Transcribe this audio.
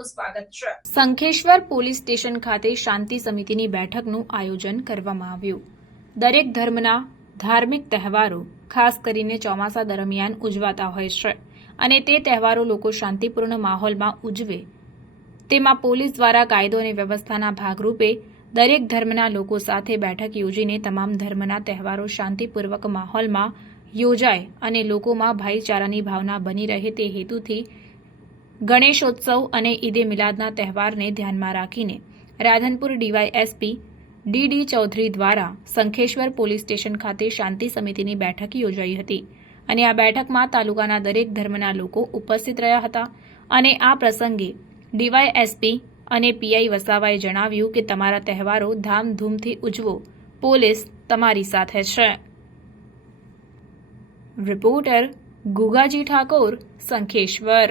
આપનું સ્વાગત છે। શંખેશ્વર પોલીસ સ્ટેશન ખાતે શાંતિ સમિતિની બેઠકનું આયોજન કરવામાં આવ્યું। દરેક ધર્મના ધાર્મિક તહેવારો ખાસ કરીને ચોમાસા દરમિયાન ઉજવાતા હોય છે અને તે તહેવારો લોકો શાંતિપૂર્ણ માહોલમાં ઉજવે તેમાં પોલીસ દ્વારા કાયદો અને વ્યવસ્થાના ભાગરૂપે દરેક ધર્મના લોકો સાથે બેઠક યોજીને તમામ ધર્મના તહેવારો શાંતિપૂર્વક માહોલમાં યોજાય અને લોકોમાં ભાઈચારાની ભાવના બની રહે તે હેતુથી ગણેશોત્સવ અને ઈદે મિલાદના તહેવારને ધ્યાનમાં રાખીને રાધનપુર ડીવાયએસપી ડી ચૌધરી દ્વારા શંખેશ્વર પોલીસ સ્ટેશન ખાતે શાંતિ સમિતિની બેઠક યોજાઈ હતી અને આ બેઠકમાં તાલુકાના દરેક ધર્મના લોકો ઉપસ્થિત રહ્યા હતા અને આ પ્રસંગે ડીવાયએસપી અને પીઆઈ વસાવાએ જણાવ્યું કે તમારા તહેવારો ધામધૂમથી ઉજવો, પોલીસ તમારી સાથે છે। રિપોર્ટર ગુગાજી ઠાકોર, શંખેશ્વર।